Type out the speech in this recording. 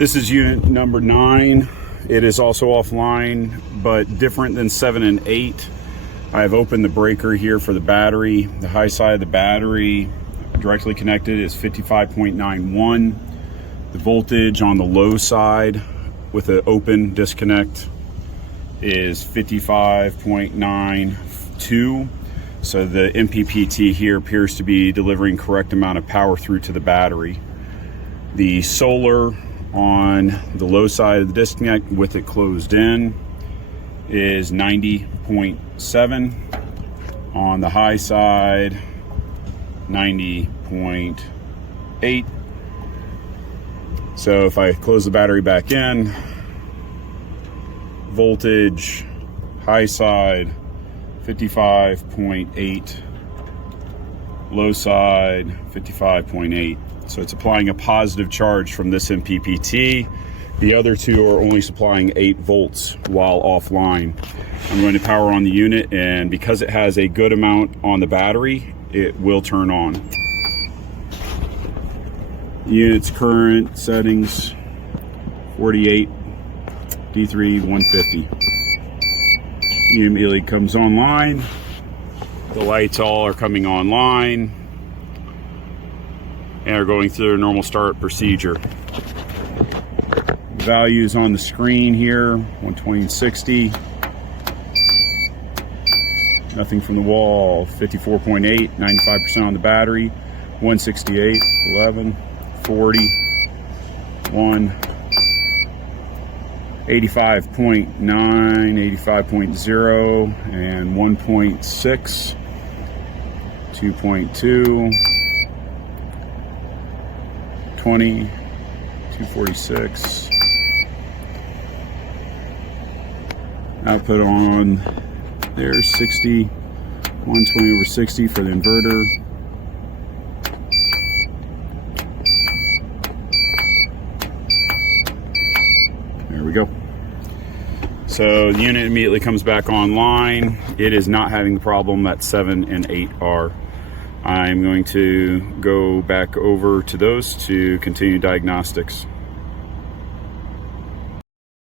This is unit number 9. It is also offline, but different than 7 and 8. I've opened the breaker here for the battery. The high side of the battery directly connected is 55.91. The voltage on the low side with an open disconnect is 55.92. So the MPPT here appears to be delivering correct amount of power through to the battery. The solar on the low side of the disconnect with it closed in is 90.7. On the high side, 90.8. So if I close the battery back in, voltage, high side, 55.8, low side, 55.8. So it's applying a positive charge from this MPPT. The other two are only supplying 8 volts while offline. I'm going to power on the unit, and because it has a good amount on the battery, it will turn on. Unit's current settings, 48, D3 150. Unit immediately comes online. The lights all are coming online and are going through their normal start procedure. Values on the screen here, 120 and 60. Nothing from the wall, 54.8, 95% on the battery, 168, 11, 40, 1, 85.9, 85.0, and 1.6, 2.2, 20, 246. Output on there, 60, 120 over 60 for the inverter. There we go. So the unit immediately comes back online. It is not having the problem that 7 and 8 are. I'm going to go back over to those to continue diagnostics.